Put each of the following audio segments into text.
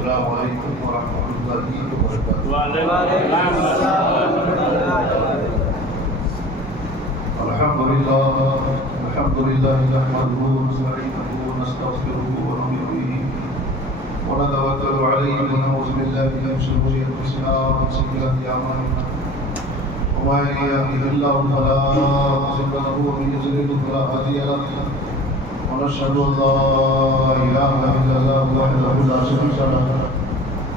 السلام علیکم ورحمۃ اللہ وبرکاتہ۔ وعلیکم السلام۔ الحمد للہ نحمده ونستعینه ونستغفره ونؤمن به ونتوکل علیہ ونعوذ باللہ من شرور انفسنا ومن سیئات اعمالنا ومن یهده اللہ فلا مضل له ومن یضلل فلا هادی له ونشهد ان لا اله الا الله وحده لا شريك له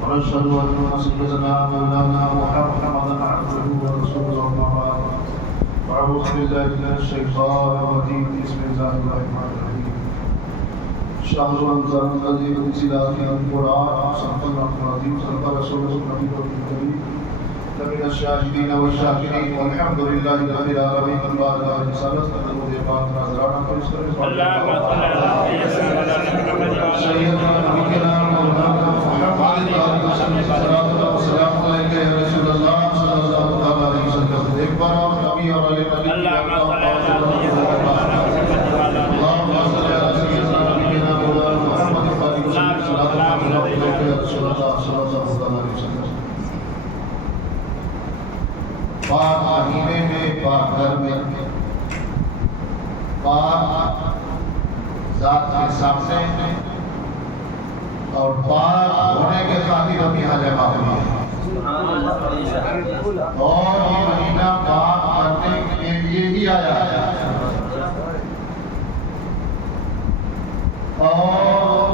ونشهد ان سيدنا مولانا محمدا عبده ورسوله اما بعد فاعوذ بالله من الشيطان الرجيم بسم الله الرحمن الرحيم شهر رمضان الذي انزل فيه القرآن صدق الله العظيم صدق رسوله النبي الكريم لمن الشاهدين والشاكرين والحمد لله رب العالمين بعد رسالة المديرات حضرات اللهم صل على سيدنا نبينا مولانا محمد صلوات الله وسلام عليك يا رسول الله صلى الله عليه وسلم ایک بار اور نبی اور علی نبی اللهم صل على اللهم صل على سيدنا نبينا مولانا محمد صلوات الله عليك يا رسول الله صلى الله عليه وسلم۔ پاک مہینے میں، پاک گھر میں، پاک ذات کے سامنے اور پاک ہونے کے خاطر ہم یہاں جمع ہوئے ہیں، اور یہ مہینہ پاک کرنے کے لیے ہی آیا ہے، اور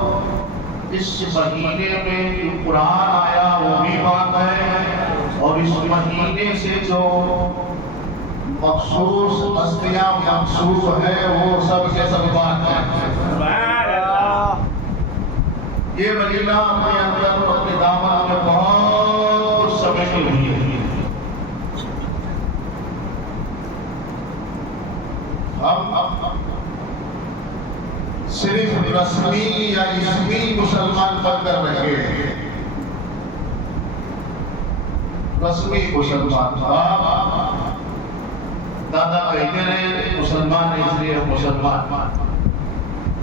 اس مہینے میں جو قرآن آیا وہ بھی پاک ہے، اور اس مہینے سے جو مخصوص ہستیاں منسوب ہے وہ سب کے سب پاک ہیں۔ یہ مہینہ اپنے اندر اپنے دامن میں بہت سمیٹی ہوئی ہے۔ ہم صرف رسمی یا اسمی مسلمان بن کر رہے ہیں، رسمی مسلمان، دادا کہتے ہیں مسلمان اس لیے مسلمان،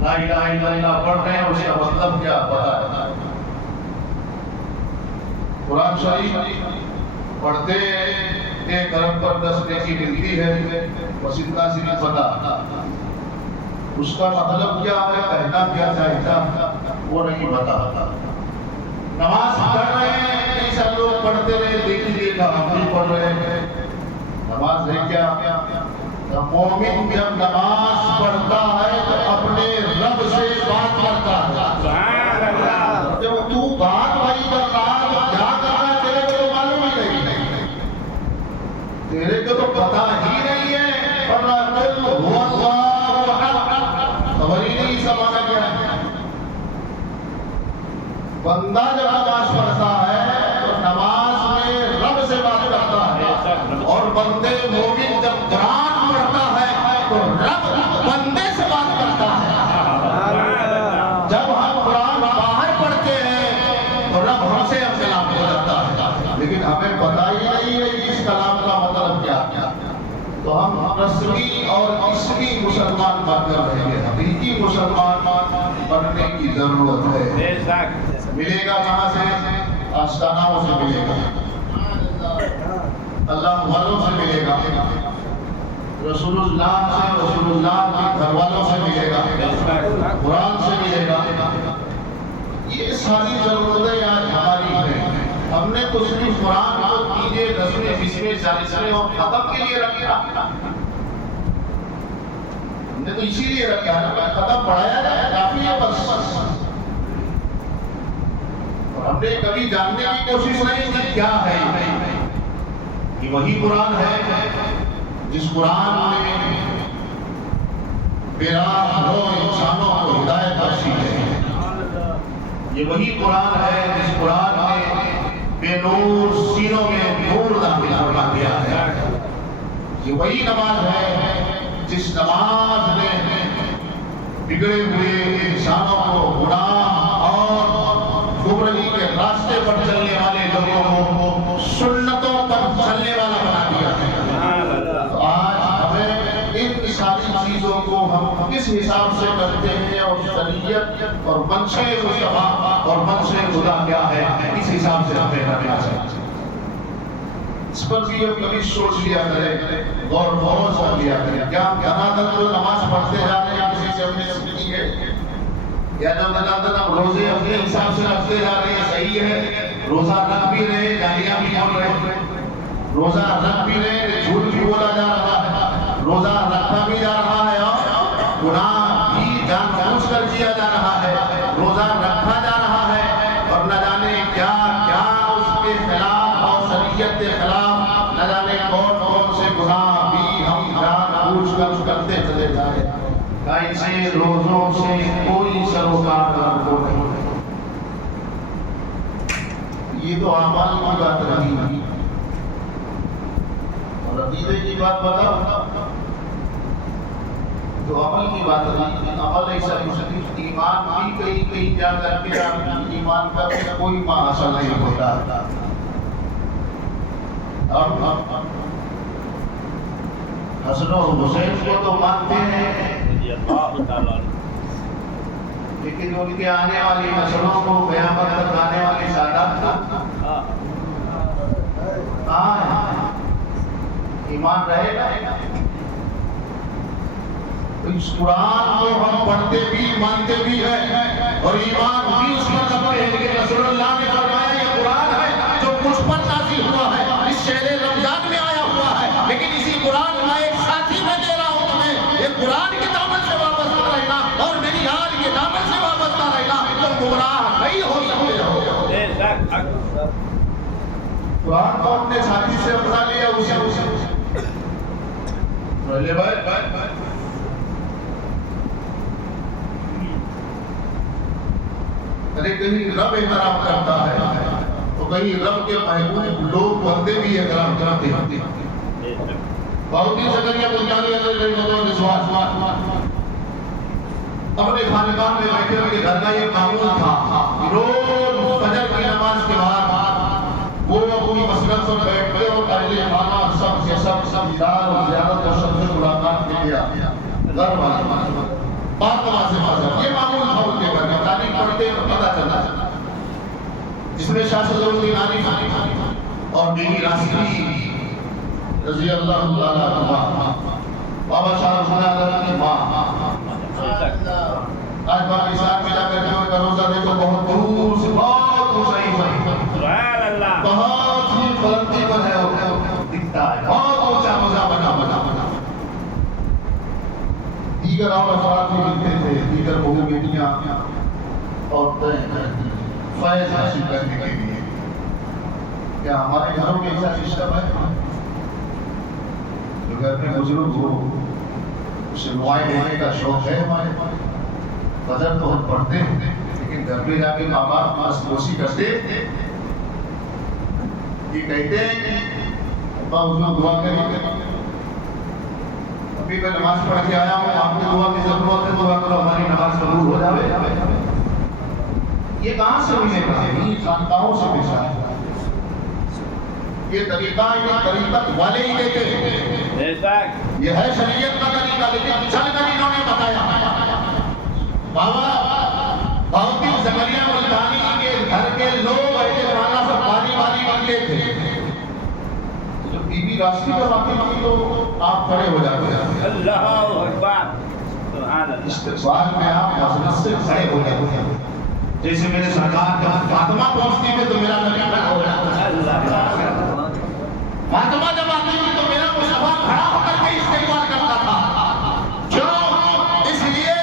لا الہ الا اللہ پڑھ رہے ہیں، اس کا مطلب کیا پتا ہے؟ قرآن شریف پڑھتے ایک ارب پر 10 نیکی ملتی ہے، بس اتنا سی نہیں پتا اس کا مطلب کیا ہے، کہنا کیا چاہتا وہ نہیں پتا۔ نماز پڑھ رہے ہیں، کئی سال لوگ پڑھتے رہے، دیکھ لیجیے کہ ہم بھی پڑھ رہے ہیں، نماز ہے کیا؟ مومن جب نماز پڑھتا ہے تو اپنے رب سے بات کرتا ہے۔ جب تو بات بھائی کر رہا تو کیا کرنا تیرے کو تو معلوم ہی نہیں، تیرے کو تو پتا ہی نہیں ہے، خبر ہی نہیں سمانا کیا ہے۔ بندہ جب نماز پڑھتا ہے تو نماز میں رب سے بات کرتا ہے، اور بندے مومن جب قرآن پڑھتا ہے تو رب بندے سے بات کرتا ہے۔ جب ہم قرآن باہر پڑھتے ہیں تو رب ہم سے ہم کلام ہو جاتا ہے، لیکن ہمیں پتہ ہی نہیں ہے اس کلام کا مطلب کیا۔ تو ہم رسمی اور اسمی مسلمان بن کر رہیں گے، حقیقی مسلمان بننے کی ضرورت ہے۔ ملے گا کہاں سے؟ آستانوں سے ملے گا، اللہ والوں سے ملے گا، رسول اللہ سے، رسول اللہ کے گھر والوں سے ملے گا، قرآن سے ملے گا۔ یہ ساری ضرورتیں آج ہماری ہیں۔ ہم نے تو صرف قرآن کو 3 10 20 40 اور ختم کے لیے رکھا، ہم نے تو اسی لیے رکھا ہے، ختم پڑھایا جائے کافی ہے بس۔ ہم نے کبھی جاننے کی کوشش نہیں کی کیا ہے یہ وہی قرآن ہے جس قرآن میں بیراہ رو انسانوں کو ہدایت بخشی ہے، یہ وہی قرآن ہے جس قرآن میں بے نور سینوں میں نور داخل فرما دیا ہے، یہ وہی نماز ہے جس نماز نے بگڑے ہوئے انسانوں کو گناہ اور گمراہی کے راستے پر چلنے والے لوگوں کو سنتوں پر چلنے والا بنا دیا ہے۔ تو آج ہمیں ان ساری چیزوں کو ہم کس حساب سے کرتے ہیں اور شریعت اور منشأ مصطفیٰ اور منشأ خدا کیا ہے، اس حساب سے ہمیں رہنا چاہیے۔ اس پر بھی ہم کبھی سوچ لیا کریں، غور فروز کر لیا کریں۔ کیا دنادن جو نماز پڑھتے جا رہے ہیں کسی سے ہم نے سنی ہے، یا جو دنادن ہم روزے اپنے حساب سے رکھتے جا رہے ہیں صحیح ہے، روزہ رکھ بھی رہے گالیاں بھی بول رہے، روزہ رکھ بھی رہے جھوٹ بھی بولا جا رہا ہے، روزہ رکھا بھی جا رہا ہے اور گناہ بھی جان بوجھ کر کیا جا رہا ہے، روزہ رکھا جا رہا ہے اور نہ جانے کیا کیا اس کے خلاف اور شریعت کے خلاف نہ جانے کون کون سے گناہ بھی ہم جان بوجھ کر کرتے چلے جا رہے ہیں۔ ایسے روزوں سے کوئی سروکار کو نہیں، یہ تو اعمال کی بات رہی اور عقیدے کی بات بتاؤ تو عمل کی بات رہی۔ عمل ایسا مشکل، ایمان بھی کہیں کہیں جا کر کے ایمان کا کوئی حاصل نہیں ہوتا۔ اب حسن و حسین کو تو مانتے ہیں لیکن ان کے آنے والی نسلوں کو قیامت تک آنے والی سادات کو کہاں ہے؟ ایمان رہے گا؟ اس قرآن کو ہم پڑھتے بھی مانتے بھی ہیں اور ایمان بھی اس پر رکھتے ہیں، لیکن رسول اللہ نے فرمایا یہ قرآن ہے جو مجھ پر نازل ہوا ہے، اس شہر رمضان میں آیا ہوا ہے، لیکن اسی قرآن کا ایک ساتھی میں دے رہا ہوں تمہیں، یہ قرآن کے دامن سے وابستہ رہنا اور میری یاد کے دامن سے وابستہ رہنا، تم گمراہ نہیں ہو سکتے ہو۔ قرآن کو اپنے ساتھی سے اپنا لیا اسے کہیں رب احترام کرتا ہے تو کہیں رب کے محبوب لوگ بندے بھی احترام کرتے ہیں۔ بہت ہی زکریا بنیادی اپنے خانقاہ میں بیٹھے ہوئے گھر کا یہ معمول تھا، روز فجر کی نماز کے بعد وہ اپنی مسجد پر بیٹھ گئے اور اہل خانہ سب دیدار اور زیارت اور سب سے ملاقات کے لیے گھر والے بات نماز فجر یہ معمول تھا ان کے گھر میں۔ تاریخ پڑھتے تو پتہ چلا جس میں شاہ صدر الدین عارف اور بیوی راشدی رضی اللہ تعالیٰ عنہ، بابا شاہ رحمہ کی ماں آج پاکستان میں جا کر کے ان کا روزہ دیکھو بہت دور سے بہت اونچائی پر بہت ہی بلندی پر ہے دکھتا ہے، بہت اونچا روزہ بنا دیگر اور افراد بھی ملتے تھے، دیگر بہو بیٹیاں عورتیں فیض حاصل کرنے کے لیے۔ کیا ہمارے گھروں میں ایسا سسٹم ہے؟ جو گھر میں بزرگ ہو اسے دعائیں دینے کا شوق ہے ہمارے پاس، فجر تو ہم پڑھتے ہیں لیکن گھر میں جا کے ماں باپ ماسپوسی کرتے یہ کہتے ہیں کہ ابا اس میں دعا کریں، ابھی میں نماز پڑھ کے آیا ہوں، آپ کو دعا کی ضرورت ہے، دعا کرو ہماری نماز قبول ہو جائے۔ یہ کہاں سے ملے گا؟ یہ خانقاہوں سے پیشہ ہے، یہ طریقہ یہ طریقت والے ہی دیتے ہیں، یہ ہے شریعت کا طریقہ، لیکن چل کر انہوں نے بتایا۔ بابا بہت زکریا ملتانی کے گھر کے لوگ ایسے خانہ سے باری بنتے تھے، جب بی بی راشدی پر آتی تھی تو آپ کھڑے ہو جاتے ہیں، اللہ اکبر سبحان اللہ، استقبال میں آپ مسجد سے کھڑے ہو جاتے ہیں، جیسے میرے سرکار جب فاطمہ پہنچتی تھی تو میرا نبی کھڑا ہو جاتا ہے، فاطمہ جب آتی تھی تو میرا مصطفیٰ کھڑا ہو کر کے استقبال کرتا تھا۔ کیوں؟ اس لیے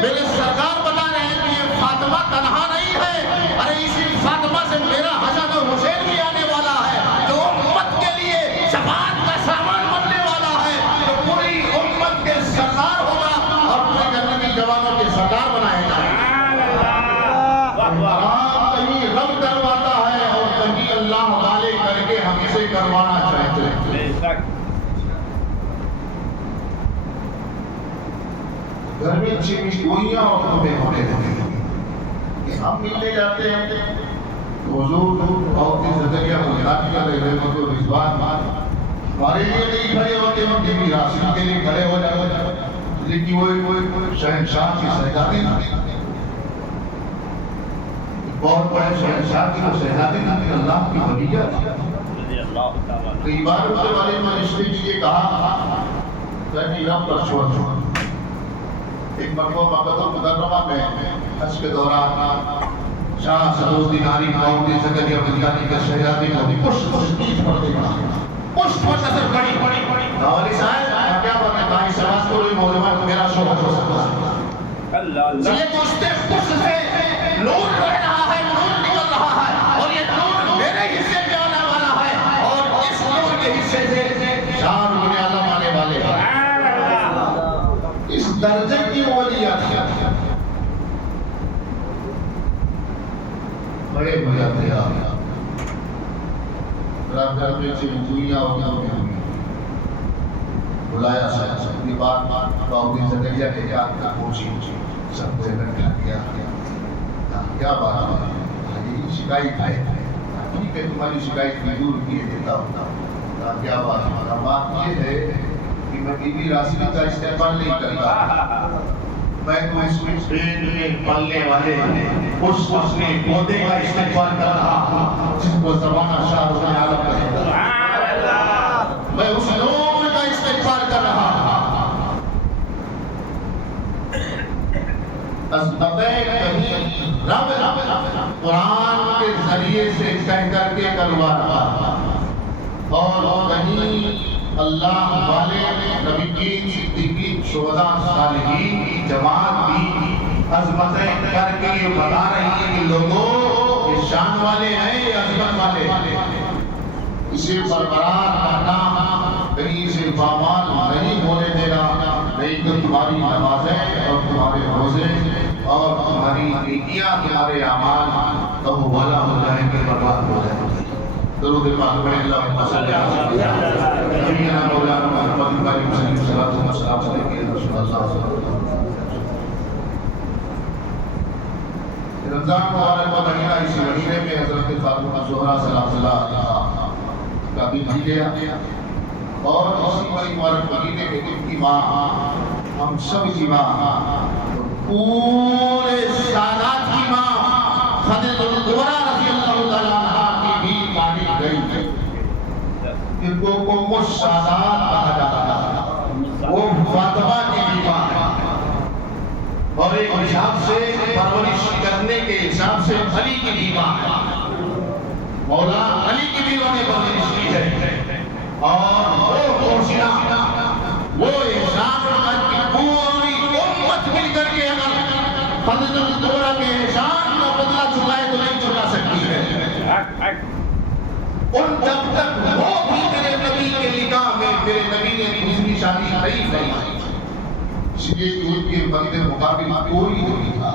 میرے سرکار بتا رہے ہیں کہ یہ فاطمہ تنہا نہیں ہے، ارے اسی فاطمہ سے میرا حسن و حسین بھی آنے والا ہے، جو امت کے لیے شفاعت کا سامان بننے والا ہے، جو پوری امت کے سردار ہوگا اور پورے جنتی جوانوں کے سردار بنائے گا۔ کہیں رب کرواتا ہے اور کہیں اللہ والے کر کے ہم اسے کروانا چاہتے ہیں۔ گھر میں اچھی گوئیاں اور تمہیں ہونے لگے، ہم ملنے جاتے ہیں تو حضور بہت ہی زکریا ملتانی علیہ رحمت و رضوان ہمارے لیے نہیں کھڑے ہوتے، ہم بیوی راشدی کے لیے کھڑے ہو جاتے، دیکھیے وہ شہنشاہ کی شہزادی بہت بڑے شہنشاہ کی وہ شہزادی تھی، اللہ کی ولیہ تھی۔ رضی اللہ تعالیٰ عنہ۔ کئی بار اس کے بارے میں رشتے کے لیے کہا کہ نیلم پر چھوڑ چھوڑ۔ ایک مرتبہ مکہ المکرمہ میں حج کے دوران شاہ سروز دیناری قوم زکریا بلدانی کے شہزادی کو پشت پیچھ پر دیکھا، پشت پر نظر پڑی۔ والی صاحب کیا بات ہے، کہیں سماج کو بھی موضوع میرا شوہر ہو سکتا ہے۔ اللہ اللہ یہ تو اس کے پشت سے نور بہ رہا ہے، نور نکل رہا ہے، اور یہ نور میرے حصے میں آنے والا ہے، اور اس نور کے حصے سے شاہ بن عالم آنے والے ہیں۔ اس درجے کی ولیت ہے۔ بڑے مزہ تھے آپ رات گھر میں سے دنیا ہوگی بلایا سب بات باؤدی زکریا کے یاد کا پوچھی سب کو اکٹھا کیا۔ کیا بات ہے، یہ شکایت ہے، ٹھیک ہے تمہاری شکایت میں دور کیے دیتا ہوں۔ کیا بات ہے، بات یہ ہے کہ میں بیوی راسلی کا استعمال نہیں کرتا، میں تو اس میں ٹرین میں پلنے والے اس نے پودے کا استعمال کر رہا ہوں جس کو زمانہ شاہ رخ عالم کہتا ہے۔ میں اس نور کا استعمال کر رہا ہوں۔ عظمتیں کہیں رب قرآن کے ذریعے سے کہہ کر کے کروا رہا، اور کہیں اللہ والے نبیین صدیقین شہداء صالحین کی جماعت بھی عظمتیں کر کے یہ بتا رہی ہے کہ لوگوں یہ شان والے ہیں، یہ عظمت والے ہیں، اسے برقرار رکھنا، کہیں اسے پامال نہیں ہونے دینا، نہیں تو تمہاری نمازیں اور تمہارے روزے اور تمہاری نیکیاں تمہارے اعمال تو والا ہو جائیں گے، برباد ہو جائیں گے۔ درود پاک پڑھیں، اللہم صلی علی سیدنا مولانا محمد علیہ الصلوۃ والسلام علیہ رسول اللہ صلی اللہ علیہ وسلم۔ رمضان مبارک کا مہینہ، اس مہینے میں حضرت فاطمہ زہرا سلام اللہ علیہا کا بھی گیا، اور اسی مبارک مہینے میں ان کی ماں، ہم سب کی ماں، پورے سادات کی ماں خدیجہ الکبریٰ رضی اللہ تعالیٰ عنہا کی بھی تعریف گئی۔ ان کو السادات کہا جاتا ہے، وہ فاطمہ کی بھی ماں ہے، اور ایک حساب سے پرورش کرنے کے حساب سے علی کی بھی ماں ہے، مولا علی کی بھی انہوں نے پرورش کی ہے، اور وہ حوصلہ وہ احسان کی پوری امت مل کر کے اگر خدیجہ الکبریٰ کے احسان کا بدلہ چکائے تو نہیں چکا سکتی ہے۔ ان جب تک وہ بھی میرے نبی کے نکاح میں میرے نبی نے دوسری شادی نہیں فرمائی، اس لیے کہ ان کے بندے مقابل کوئی نہیں تھا،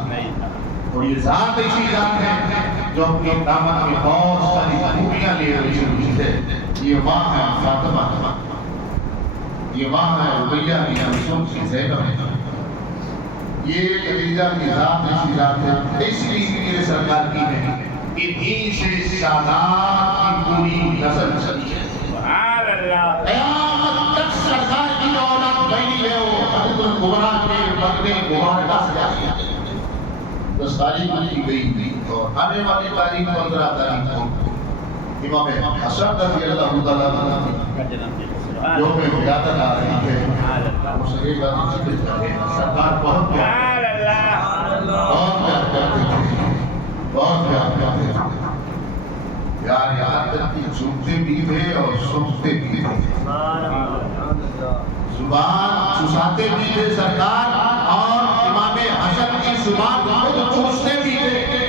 اور یہ ذات ایسی ذات ہے جو اپنی دامن میں بہت ساری خوبیاں لے رہی ہوئی ہے۔ یہ ماں ہے فاطمہ، یہ ماں ہے رقیہ کی ہمسن کی زینب ہے، یہ خدیجہ کی ذات ایسی ذات ہے، اس لیے میرے سرکار کی ہے کہ دین سے سادات کی پوری نسل چلی ہے۔ سبحان اللہ، قیامت تک سرکار کی اولاد بنی ہے، وہ حضرت الکبریٰ کے بدلے مبارکہ سے آئی ہے۔ 10 تاریخ کی گئی، اور آنے والی تاریخ 15 تاریخ کو امام حسن رضی اللہ تعالیٰ عنہ جو میں ولادت آ رہی ہے، اس کے بعد سرکار بہت پیار کرتے تھے، بہت پیار کرتے تھے، پیار یہاں تک کہ سنتے بھی تھے اور سنتے بھی تھے، زبان چوساتے بھی تھے سرکار، اور امام حسن کی زبان خود چوستے بھی تھے۔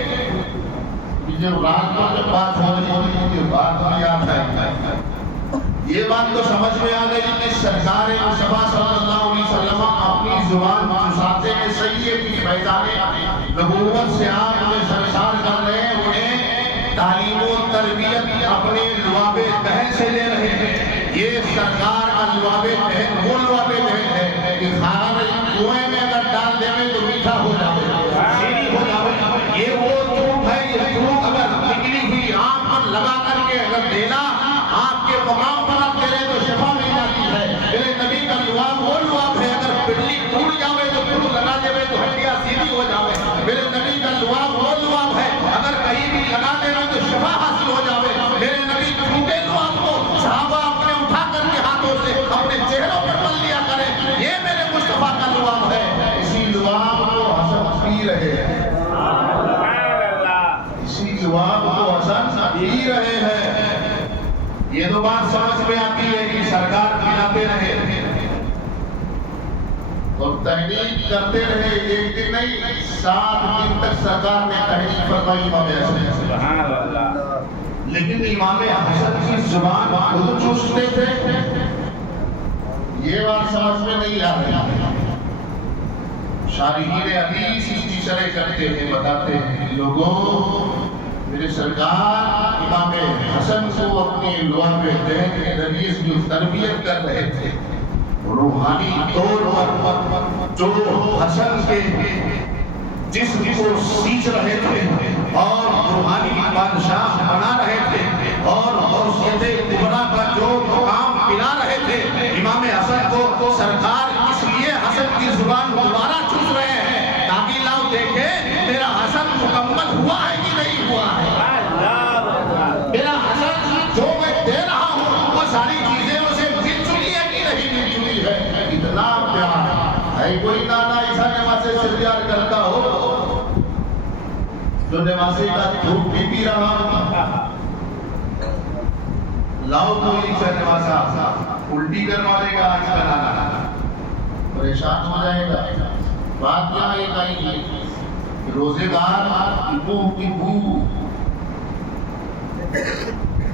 جب رات کو جب بات ہو رہی ہوتی کہ بات میں یاد ہے، یہ بات تو سمجھ میں آ گئی کہ سرکار مصطفیٰ صلی اللہ علیہ وسلم اپنی زبان چوساتے ہیں، صحیح ہے کہ میدان نبوت سے آپ میں سرشار کر رہے ہیں، انہیں تعلیم و تربیت اپنے لعاب دہن سے لے رہے ہیں۔ یہ سرکار کا لعاب دہن وہ لعاب دہن ہے کہ کھانا کنویں میں اگر ڈال دیں تو میٹھا ہو جائے، شیریں ہو جائے۔ یہ وہ دودھ ہے، یہ دودھ اگر نکلی ہوئی آنکھ پر لگا کر کے اگر دینا آپ کے مقام پر آپ کرے تو شفا مل جاتی ہے۔ میرے نبی کا لعاب وہ لعاب ہے، اگر بلی ٹوٹ رہے ہیں، سبحان اللہ، اسی جواب کو حسن پی رہے ہیں۔ یہ تو بات سمجھ میں آتی ہے کہ سرکار کھلاتے رہے اور تحریک کرتے رہے، ایک دن نہیں 7 دن تک سرکار نے تحریک فرمائی امام حسن، سبحان اللہ، لیکن امام حسن کی زبان خود چوستے تھے، یہ بات سمجھ میں نہیں آ رہی۔ شارحین حدیث اس کی شرح کرتے ہیں، بتاتے ہیں لوگوں میرے سرکار امام حسن کو اپنے لعاب دہن کے ذریعے سے جو تربیت کر رہے تھے، روحانی طور پر جو حسن کے جسم کو سینچ رہے تھے اور روحانی بادشاہ بنا رہے تھے اور غوثیت کبریٰ کا جو مقام پلا رہے تھے، امام حسن کو سرکار اس لیے حسن کی زبان دوبارہ چوس رہے ہیں تاکہ لاؤ دیکھے میرا حسن مکمل ہوا ہے کہ نہیں ہوا ہے، میرا حسن جو میں دے رہا ہوں وہ ساری چیزیں اسے مل چکی ہے کہ نہیں مل چکی ہے۔ اتنا پیار ہے، کوئی نانا ایسا نمازے سے پیار کرتا ہو جو نمازے کا دھوپ بھی پی رہا ہو، لاؤ کوئی ایسا نمازہ الٹی کروا دے گا، آج کا نانا پریشان ہو جائے گا۔ بات کیا ہے کہیں روزے دار منہ کی بو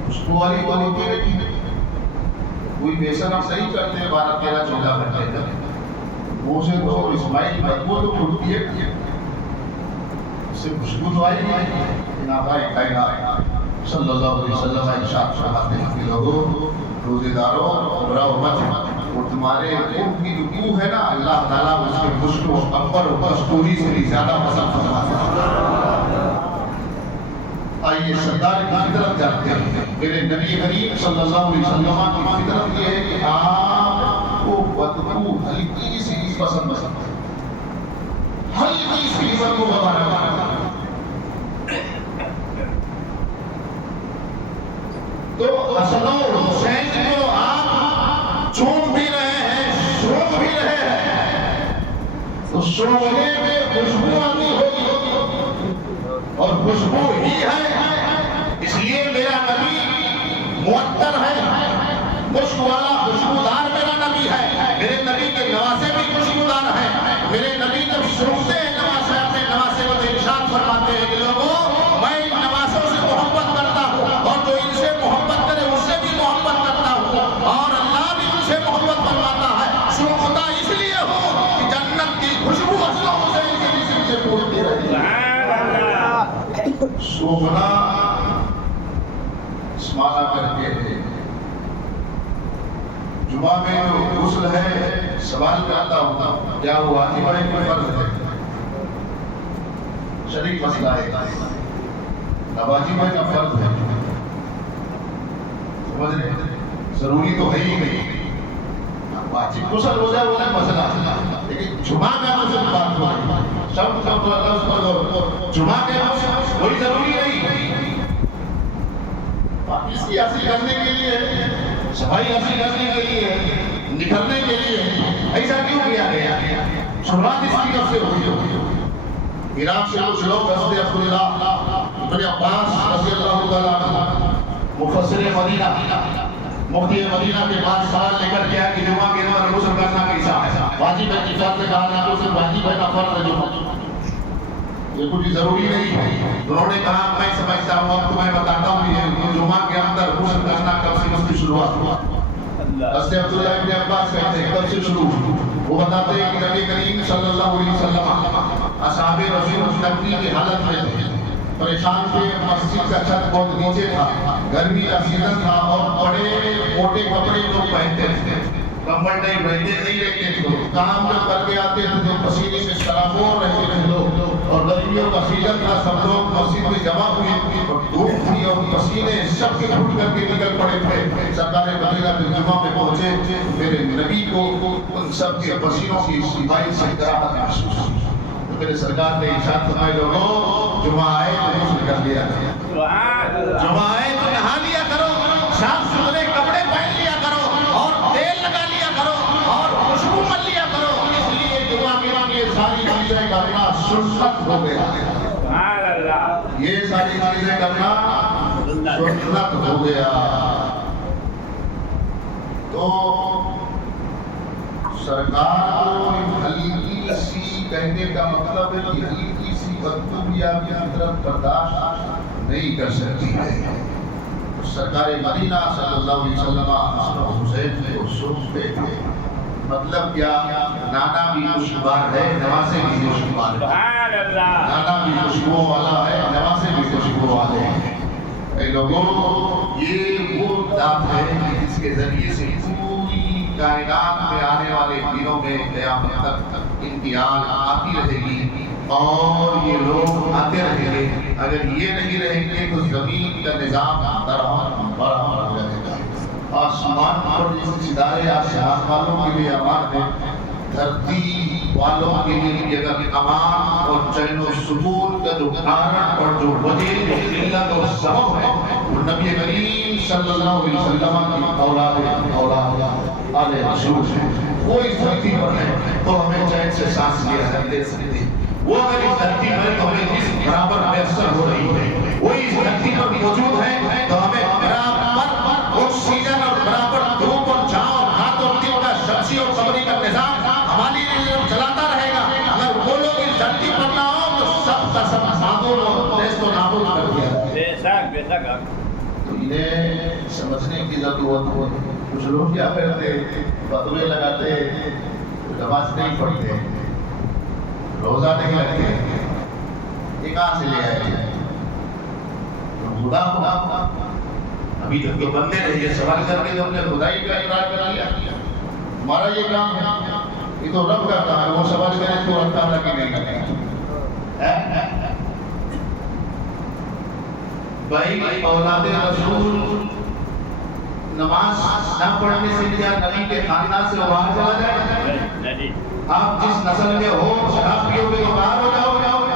خوشبو والی تو ہوتی رہتی ہے، کوئی بیسن ہم صحیح کرتے ہیں 12 13 14 گھنٹے تک، منہ سے تو اسماعیل بدبو تو پھوٹتی ہے، اس سے خوشبو تو آئی نہیں۔ آقائے کائنات صلی اللہ علیہ وسلم ارشاد فرماتے ہیں کہ لوگوں روزے داروں گھبراؤ مت، اور تمہارے منہ کی جو بو ہے نا اللہ تعالیٰ اس کے خوشبو عنبر و کستوری سے بھی زیادہ پسند فرماتا ہے۔ آئیے سردار کی فطرت جانتے ہیں، میرے نبی کریم صلی اللہ علیہ وسلم کی فطرت یہ ہے کہ آپ کو بدبو ہلکی سی پسند ہلکی سی بدبو بغیر تو حسن و حسین کو آپ چوم بھی رہے ہیں، سونگ بھی رہے ہیں، تو سونگنے میں خوشبو آتی ہوگی اور خوشبو ہی ہے، اس لیے میرا نبی معطر ہے، مشک والا خوشبودار میرا نبی ہے، میرے نبی کے نواسے بھی خوشبودار ہیں، میرے نبی جب سونگتے ہیں نواسے اپنے نواسے کو ارشاد فرماتے ہیں کہ لوگوں میں ان نواسوں سے محبت کرتا ہوں اور جو ان سے محبت کرے اس سے بھی محبت کرتا ہوں، اور اللہ بھی ان سے محبت فرماتا ہے، سونگتا اس لیے ہوں کہ جنت کی خوشبو حسن و حسین کے جسم سے پھولتی رہتی ہے۔ سونگنا اسمانہ کر کے ہے، جمعہ میں جو غسل ہے سوال کرتا ہوں کیا وہ واجب ہے کہ فرض ہے؟ شریک مسئلہ ہے، نہ واجب ہے نہ فرض ہے، سمجھ رہے ضروری تو ہے ہی نہیں، واجب غسل ہو جائے وہ ہے مسئلہ، لیکن جمعہ کا غسل بات ہو سب جمعہ کے غسل کوئی ضروری نہیں، باقی حاصل کرنے کے لیے صفائی حاصل کرنے کے لیے نکھرنے کے لیے ایسا کیوں کیا گیا؟ شروعات اس کی کب سے ہوئی؟ عراق سے کچھ لوگ حضرت عبداللہ ابن عباس رضی اللہ تعالیٰ عنہ مفسر مدینہ مفتی مدینہ کے بعد سوال لے کر کیا کہ جمعہ کے دور غسل کرنا کیسا ہے؟ واجب ہے کہ فرض سے کہا نہ غسل واجب ہے نہ فرض ہے جمعہ، یہ کچھ ضروری نہیں ہے۔ انہوں نے کہا میں سمجھتا ہوں اب تمہیں بتاتا ہوں یہ جمعہ کے اندر غسل کرنا کب سے اس کی شروعات ہوا؟ حضرت عبداللہ ابن عباس کہتے ہیں کب سے شروع؟ وہ بتاتے ہیں کہ نبی کریم صلی اللہ علیہ وسلم اصحاب رسول تنگی کی حالت میں تھے، پریشان تھے، مسجد کا چھت بہت نیچے تھا، گرمی کا سیزن تھا اور بڑے موٹے کپڑے لوگ پہنتے تھے، کمبل نہیں رہتے تھے، کام جو کر کے آتے تھے تو پسینے میں سرابور رہتے تھے لوگ، اور گرمیوں کا سیزن تھا، سب لوگ مسجد میں جمع ہوئے، دھوپ تھی اور پسینے سب کے پھوٹ کر کے نکل پڑے تھے۔ سرکار مدینہ کے جمعہ میں پہنچے، میرے نبی کو ان سب کے پسینوں کی صفائی سے کراہت محسوس ہوئی، تو میرے سرکار نے ارشاد فرمایا لوگوں جمعہ آئے تو غسل کر لیا کرو، جمعہ آئے تو نہا لیا کرو، صاف ستھرے کپڑے پہن لیا کرو اور تیل لگا لیا کرو اور خوشبو مل لیا کرو، اس لیے جمعہ کے ساری چیزیں کرنا سنت سنت ہو گیا ہے۔ سبحان اللہ، یہ ساری چیزیں کرنا سنت ہو گیا۔ تو سرکار کو ہلکی سی کہنے کا مطلب ہے کہ ہلکی سی بدتو بھی آپ کی طرف برداشت نہیں کر سکتی ہے۔ سرکار مدینہ صلی اللہ علیہ وسلم حسن حسین کو سوچتے تھے، مطلب کیا؟ نانا بھی خوشگوار ہے، نواسے بھی خوشگوار ہے۔ سبحان اللہ، نانا بھی خوشبو والا ہے، نواسے بھی خوشبو والے ہیں۔ اے لوگوں، یہ وہ ذات ہے جس کے ذریعے سے پوری کائنات میں آنے والے دنوں میں قیامت تک انتہائی آتی رہے گی اور یہ لوگ آتے رہیں گے۔ اگر یہ نہیں رہیں گے تو زمین کا نظام برہم برہم رہے گا۔ آسمان پر جس ستارے آسمان والوں کے لیے امان ہے، دھرتی والوں کے لیے بھی اگر امان اور چین و سکون کا جو کارن اور جو وجہ جو علت اور سبب ہے وہ نبی کریم صلی اللہ علیہ وسلم کی اولاد آل رسول ہے، وہ اس دھرتی پر ہے تو ہمیں چین سے سانس لے سکتے۔ وہ اگر اس دھرتی پر تو ہمیں جس برابر میسر ہو رہی ہے، وہ اس دھرتی پر موجود ہے تو ہمیں برابر آکسیجن اور برابر دھوپ اور چھاؤں اور رات اور دن کا شمسی اور قمری کا نظام ہمارے لیے چلاتا رہے گا۔ اگر وہ لوگ اس دھرتی پر نہ ہو تو سب کا سب معدوم اور نیست و نابود کر دیا۔ بے شک بے شک۔ تو انہیں سمجھنے کی ضرورت ہو۔ کچھ لوگ کیا کرتے، فتوے لگاتے، نماز نہیں پڑھتے، روزہ نہیں رکھتے، یہ کہاں سے لے آئے؟ خدا ابھی تک تو بندے رہے، یہ سوال کر کے ہم نے خدائی کا اقرار کر لیا۔ ہمارا یہ کام ہے، یہ تو رب کا کام ہے، وہ سوال کرے تو رب تعالیٰ کی نہیں کرے۔ بھائی اولاد رسول نماز نہ پڑھنے سے کیا نبی کے خاندان سے باہر چلا جائے؟ آپ جس نسل میں ہو شراب پیو گے تو باہر ہو جاؤ گے۔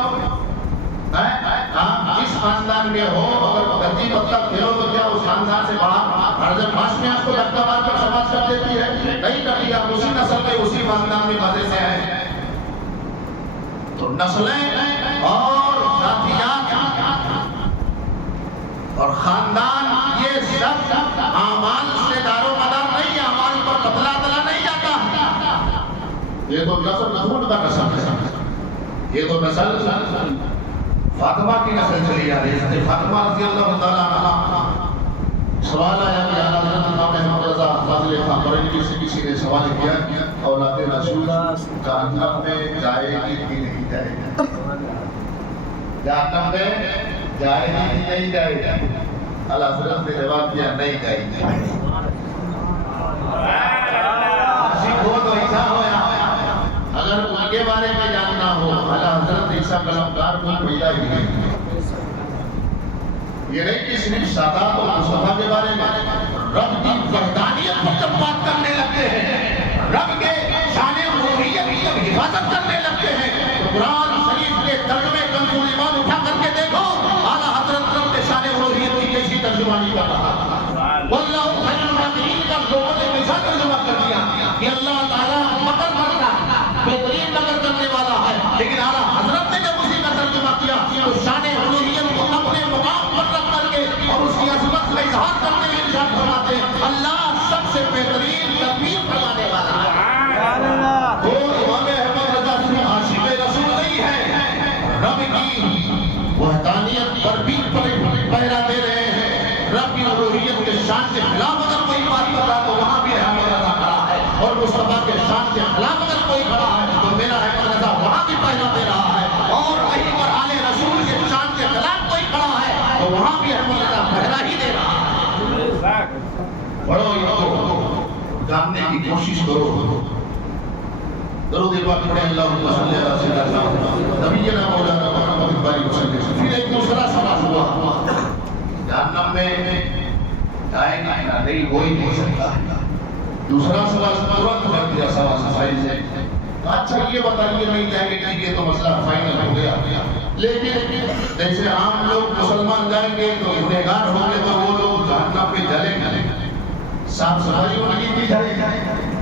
آپ جس خاندان میں ہو اگر گندی مطلب کھیلو تو کیا اس خاندان سے باہر حضرت باس میں آپ کو دھکا مار کر سماج کر دیتی ہے؟ نہیں کرتی، آپ اسی نسل میں اسی خاندان میں مزے سے آئے۔ تو نسلیں اور ذاتیات اور خاندان یہ سب اعمال سے دار و مدار نہیں، اعمال پر بدلا دلا نہیں جاتا۔ یہ تو نسل رسول کا نسل ہے، یہ تو نسل فاطمہ کی نسل چلی آ رہی ہے۔ فاطمہ رضی اللہ تعالیٰ عنہ، سوال آیا کہ حضرت امام احمد رضا فاضل خان برنگی سے کسی نے سوال کیا اولاد رسول جہنم میں جائے گی کہ نہیں جائے گی؟ جہنم میں جائے گی کہ نہیں جائے گی؟ اللہ حضرت نے جواب دیا نہیں جائے گی۔ ہو تو ایسا ہوا، اگر ان کے بارے میں جاننا ہو اللہ حضرت عیسیٰ کلمکار کو پیدا ہی نہیں۔ یہ نہیں کہ صرف سادات اور مصطفیٰ کے بارے میں، رب کی وحدانیت پر جب بات کرنے لگتے ہیں، رب کے شان الوہیت کی جب حفاظت کرنے لگتے ہیں تو قرآن شریف کے ترجمے کنز ایمان اٹھا کر کے دیکھو اعلیٰ حضرت رب کے شان الوہیت کی کیسی ترجمانی کر رہا ہے۔ واللہ خیر الحاکمین کا لوگوں نے کیسا ترجمہ کر دیا کہ اللہ تعالیٰ مکر کرتا بہترین مکر کرنے والا ہے، لیکن اعلیٰ حضرت نے جب اسی کا ترجمہ کیا تو شان الوہیت کو اپنے مقام پر رکھ کر کے اور اس کی عظمت کا اظہار کرتے ہوئے ارشاد فرماتے ہیں اللہ سب سے بہترین تدبیر فرمانے والا ہے۔ وہ امام احمد رضا عاشق رسول نہیں ہے، رب کی وحدانیت پر بھی پہرا دے رہے ہیں۔ رب کی الوہیت کے شان کے خلاف اگر کوئی بات کر رہا تو وہاں بھی احمد رضا کھڑا ہے، اور مصطفیٰ کے شان کے خلاف اگر کوئی کھڑا ہے تو میرا احمد رضا وہاں بھی پہرا دے رہا ہے، اور کہیں پر آل رسول کے شان کے خلاف کوئی کھڑا ہے تو وہاں بھی احمد رضا پہرا ہی دے رہا ہے۔ پڑھو یہ جاننے کی کوشش کرو، درود پاک پڑھیں اللہم صلی اللہ علیہ وسلم نبینا مولانا محمد باری وسلم۔ پھر ایک دوسرا سوال ہوا جہنم میں جائے گا نہیں، ہو ہی نہیں سکتا۔ دوسرا سوال ترنت رکھ دیا سوال صفائی سے، اچھا یہ بتائیے نہیں جائیں گے ٹھیک ہے تو مسئلہ فائنل ہو گیا، لیکن جیسے عام لوگ مسلمان جائیں گے تو گنہگار ہوں گے تو وہ لوگ جہنم پہ جلیں گے، صاف صفائی ان کی کی جائے گی،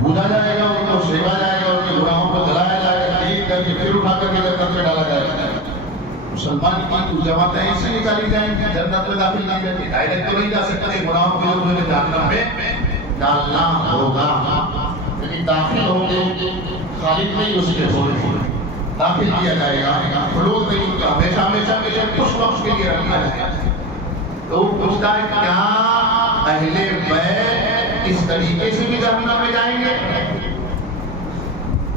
بوجھا جائے گا، ان کو سیوا جائے گا، ان کے گناہوں کو جلایا جائے گا، کر کے پھر اٹھا کر کے مسلمان کی جماعتیں ایسی نکالی جائیں گی جنت میں داخل کی جائیں گی، ڈائریکٹ تو نہیں جا سکتے، گناہوں کے لوگ جہنم میں ڈالنا ہوگا، یعنی داخل ہوں گے، خالد نہیں اس کے ہوئے داخل کیا جائے گا، خلود نہیں ہوگا، ہمیشہ ہمیشہ کے لیے کچھ وقت کے لیے رکھا جائے گا۔ تو پوچھتا ہے کیا اہل بیت اس طریقے سے بھی جہنم میں جائیں گے؟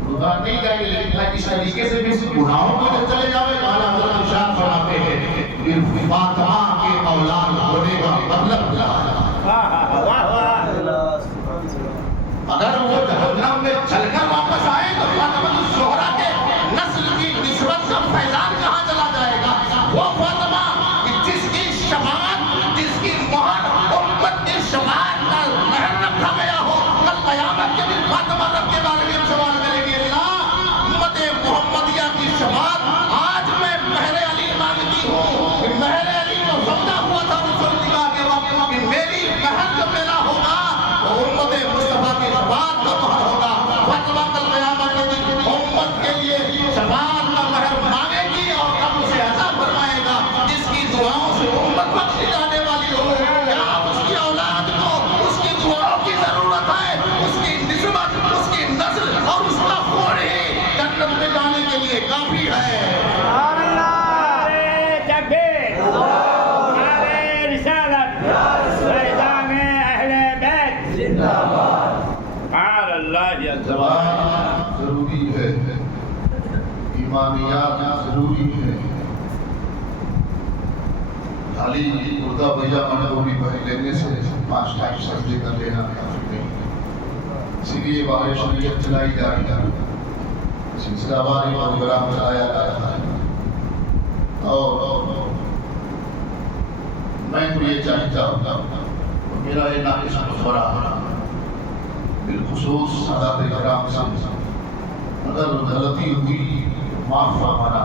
خدا نہیں جائیں گے، لیکن اس طریقے سے بھی گناہوں کو جب چلے جاوے تو اعلیٰ حضرت ارشاد فرماتے ہیں پھر فاطمہ کے اولاد ہونے کا مطلب کیا ہے؟ اگر وہ جہنم میں چل کر واپس آئے تو فاطمہ الزہرا کے نسل کی نسبت کا فیضان کہاں چلا جائے گا؟ وہ فاطمہ جس کی شفاعت، جس کی مہر امت کی شفاعت کا مہر رکھا گیا ہو، کل قیامت کے دن فاطمہ رب کے بارے میں سوال کرے گی، اللہ امت محمدیہ کی شفاعت آج میں مہر علی مانگتی ہوں، مہر علی کو سودا ہوا تھا رسول اللہ کے وقت کہ میری مہر جو میرا ہوگا وہ امت مصطفیٰ کی شفاعت کا مہر ہوگا۔ فاطمہ کل قیامت کے دن امت کے لیے شفاعت کا مہر مانگے گی اور رب اسے عطا فرمائے گا، جس کی دعاؤں سے امت بخشی جانے والی ہو۔ کیا اس کی اولاد کو اس کی دعاؤں کی ضرورت ہے؟ اس کی نسبت، اس کی نسل اور اس کا خون ہی جنت میں جانے کے لیے کافی ہے۔ زبان ضروری ہے، ایمانیات ضروری ہے، خالی مردہ بھیا منظوری پڑھ لینے سے 5 ٹائم سجدے کر لینا کافی نہیں۔ اسی لیے بار شریعت چلائی جا رہی ہے، سلسلہ واری پروگرام چلایا جا رہا ہے، اور میں تو یہ چاہتا ہوں میرا یہ ناقص مشورہ بالخصوص سادات کرام سے اگر غلطی ہوئی معاف فرمانا۔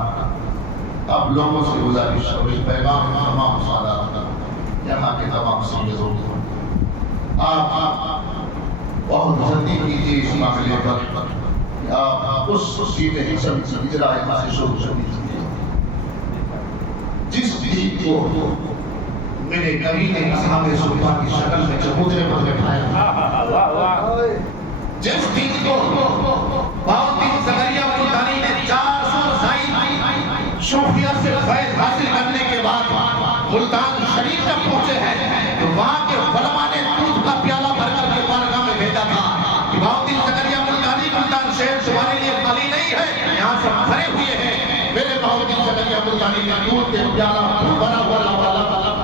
اب لوگوں سے گزارش ہے، اس پیغام تمام سادات یہاں کے تمام سیدوں کو آپ بہت جلدی کیجیے اس معاملے پر کہ آپ اس سیدھے اجرا یہاں سے شروع کر دیجیے۔ جس بھی کو میرے نبی نے اصحاب صفہ کی شکل میں چبوترے پر بٹھایا، جس دن کو بہاؤالدین زکریا ملتانی نے 400 زائد صوفیہ سے فیض حاصل کرنے کے بعد ملتان شریف تک پہنچے ہیں، تو وہاں کے علماء نے دودھ کا پیالہ بھر کر کے بارگاہ میں بھیجا تھا کہ بہاؤالدین زکریا ملتانی ملتان شہر تمہارے لیے خالی نہیں ہے، یہاں سے بھرے ہوئے ہیں۔ میرے بہاؤالدین زکریا ملتانی نے دودھ کے پیالہ بھرا ہوا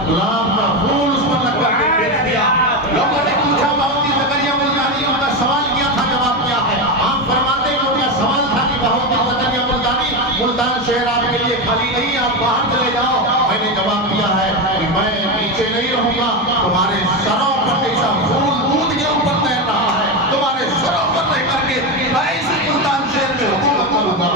گلاب کا پھول اس پر لگ کر کے بیچ دیا۔ لوگوں نے پوچھا بہاؤالدین زکریا ملتانی، ان کا سوال کیا تھا، جواب کیا ہے؟ آپ فرماتے ہیں ان کا سوال تھا کہ بہاؤالدین زکریا ملتانی ملتان شہر آپ کے لیے خالی نہیں، آپ باہر چلے جاؤ۔ میں نے جواب دیا ہے کہ میں پیچھے نہیں رہوں گا، تمہارے سروں پر جیسا پھول دودھ کے اوپر تیر رہا ہے، تمہارے سروں پر رہ کر کے میں اسی ملتان شہر میں حکومت کروں گا۔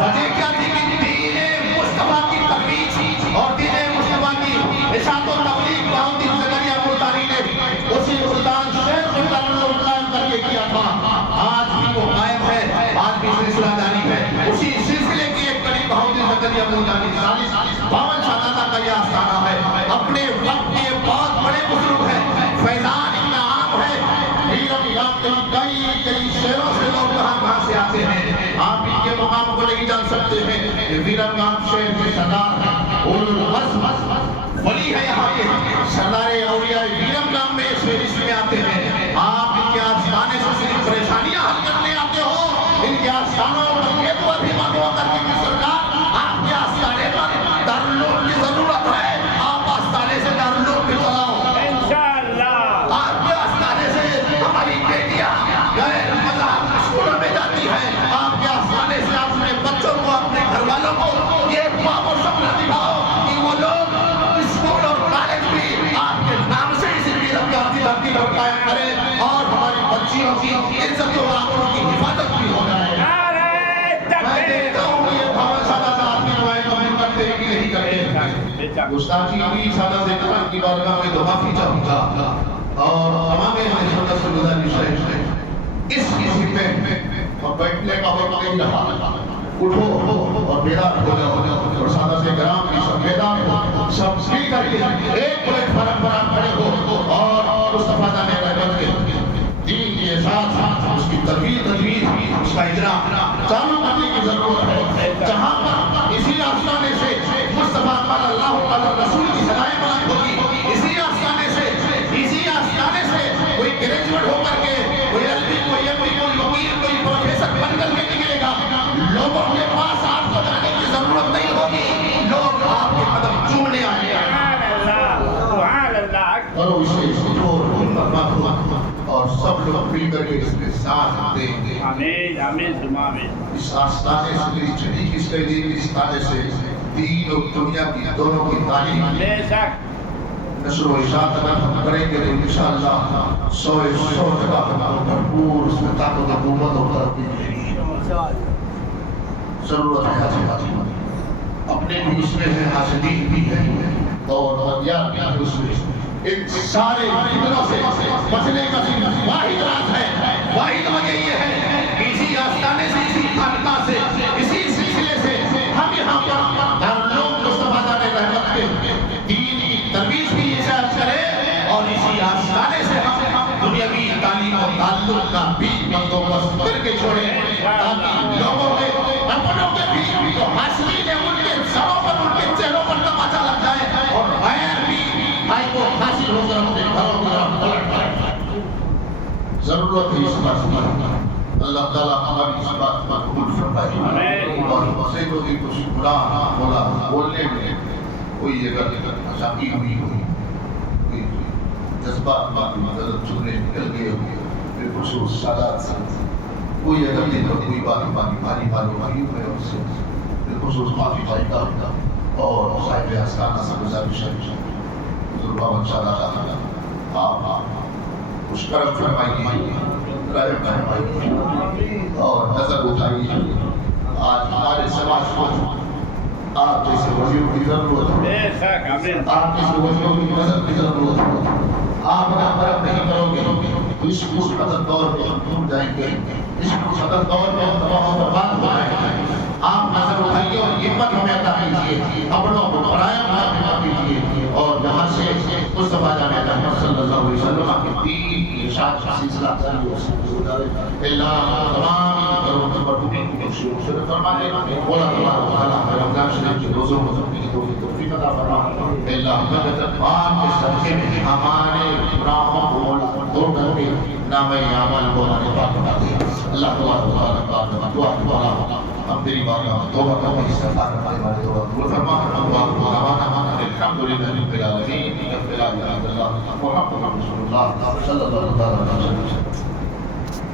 وجہ کیا تھی کہ دین مصطفیٰ کی ترویج اور دین مصطفیٰ کی اشاعت و تبلیغ بہاؤالدین زکریا ملتانی نے اسی ملتان شہر میں قائم کر کے کیا تھا۔ آج بھی وہ قائم ہے، آج بھی سلسلہ جاری ہے۔ اسی سلسلے کی ایک کڑی بہاؤالدین زکریا ملتانی 52 شہادتہ کا یہ آستانہ ہے۔ اپنے وقت کے بہت بڑے بزرگ ہیں، فیضان اتنا عام ہے، کئی شہروں سے لوگ کہاں سے آتے ہیں، آپ ان کے مقام کو نہیں جان سکتے ہیں۔ یہ ویرمگام شہر کے سردار ہیں، ولی ہے یہاں کے سردار اولیاء ویرمگام میں اس فہرست میں آتے ہیں۔ آپ ان کے آستانے سے صرف پریشانیاں حل کرنے آتے ہو، ان کے آستانوں پر یہ دعا بھی مانگو کر کے کہ سرکار آپ کے آستانے پر دارالعلوم کی ضرورت ہے، آپ آستانے سے دارالعلوم بھی چلاؤ انشاءاللہ۔ آپ کے آستانے سے ہماری بیٹیاں غیر مذہب اسکولوں میں جاتی ہیں، آپ کے آستانے سے آپ اپنے بچوں کو، اپنے گھر والوں کو یہ خواب و سپنا دکھاؤ کہ وہ لوگ اسکول اور کالج بھی آپ کے نام سے اسی ویرمگام کی دھرتی پر قائم کریں اور ہماری بچیوں کی عزت و آبرو کی حفاظت بھی ہو جائے۔ میں دیکھتا ہوں کہ یہ بھاون سادات آپ کی نمائندگی کرتے ہیں کہ نہیں کرتے۔ گستاخی ہوئی سادات اکرام کی بارگاہ میں تو معافی چاہوں گا، اور تمام اہل سنت سے گزارش ہے اس کسی پہ اور بیٹھنے کا وقت نہیں رہا، اٹھو اور اور بیدار ہو جاؤ اور سادہ سے گرام کی سب بیدار ہو سب مل کر کے ایک پلیٹ فارم پر آپ کھڑے ہو اور مصطفیٰ جان رحمت کے دین کے ساتھ اس کی تجویز اس کا اجرا چالو کرنے کی ضرورت ہے جہاں پر اسی آستانے سے مصطفیٰ قال اللہ قال رسول کی صدائیں بلند ہوگی اسی آستانے سے کوئی گریجویٹ ہو کر کے کوئی علمی کوئی وکیل کوئی پروفیسر بن کر کے نکلے گا لوگوں کے پاس آپ کو جانے کی ضرورت نہیں ہوگی لوگ آپ کے قدم چومنے آئیں گے سبحان اللہ کرو اسے اور سب لوگ مل کر کے اس کے ساتھ دیں گے آمین آمین ثم آمین اس آستانے سے میری چھٹی کس کے لیے اس آستانے سے دین اور دنیا کی دونوں کی تعلیم بے شک نشر و اشاعت اگر ہم کریں گے تو انشاءاللہ 100 جگہ بھرپور اس میں طاقت حکومت اور ترقی ملے گی ضرورت ہے حاصل اپنے بھی اس میں ہے حاسدین بھی ہے اور مدیار بھی ہے اس میں ان سارے فتنوں سے بچنے کا واحد راز ہے واحد وجہ یہ ہے کہ اسی آستانے سے اسی خانقاہ سے اسی سلسلے سے ہم یہاں پر دارالعلوم مصطفیٰ جان رحمت کے دین کی ترویج بھی اجازت کرے اور اسی آستانے سے ہم دنیاوی تعلیم اور تعلق کا بھی بندوبست کر کے چھوڑے تاکہ لوگوں کے اپنوں کے بھی جو حاصلین ہیں ان کے سروں پر ان کے چہروں پر تماچا لگ جائے اور غیر بھی آئی کو حاصل ہو کر اپنے گھروں کی طرف پلٹ جائے ضرورت ہے اس بات کی اللہ تعالیٰ ہماری اس بات پر قبول فرمائے اور اسے کو بھی کچھ گناہ بولا بولنے میں کوئی اگر مذاقی ہوئی کوئی جذبات باقی مدد چھوڑنے نکل گئے ہوئے بالخصوص سادات سے کوئی اگر دن پر کوئی باری باری ہوئے اس سے بالخصوص معافی پائی کا اور صاحب آستانہ سے گزارش ہے ضرور انشاءاللہ تعالیٰ آپ کچھ کرم فرمائیے رحم فرمائیے اور نظر اٹھائیے آج ہمارے سماج کو آپ جیسے وزیروں کی ضرورت ہے بے شک آمین آپ جیسے وزیروں کی نظر کی ضرورت ہے آپ اگر فرق نہیں کرو گے تو اس کو خطر دور میں ہم ڈوب جائیں گے اس کو خطر دور میں ہم تباہ و برباد ہو جائیں گے آپ نظر اٹھائیے اور ہمت ہمیں عطا کیجیے اپنوں کو پڑھائیں عطا کیجیے اور یہاں سے مصطفیٰ جان رحمت صلی اللہ علیہ وسلم کے دین کی ارشاد کا سلسلہ جاری اللہ تمام ضرورتوں پر شروع فرما دے مولا تبارک و تعالی رمضان شریف کے روزوں کو رکھنے کی توفیق عطا فرما اللہ تمام کے صدقے میں ہمارے گناہوں کو دور کر کے نام اعمال کو ہمارے پاک بنا دے اللہ تبارک و تعالی دعا کرنا ہم تیری بارگاہ میں توبہ کرتے ہیں استغفار کرتے ہیں توبہ قبول فرما اللہ الحمدللہ رب العالمین لا الہ الا اللہ محمد رسول اللہ صلی اللہ علیہ وسلم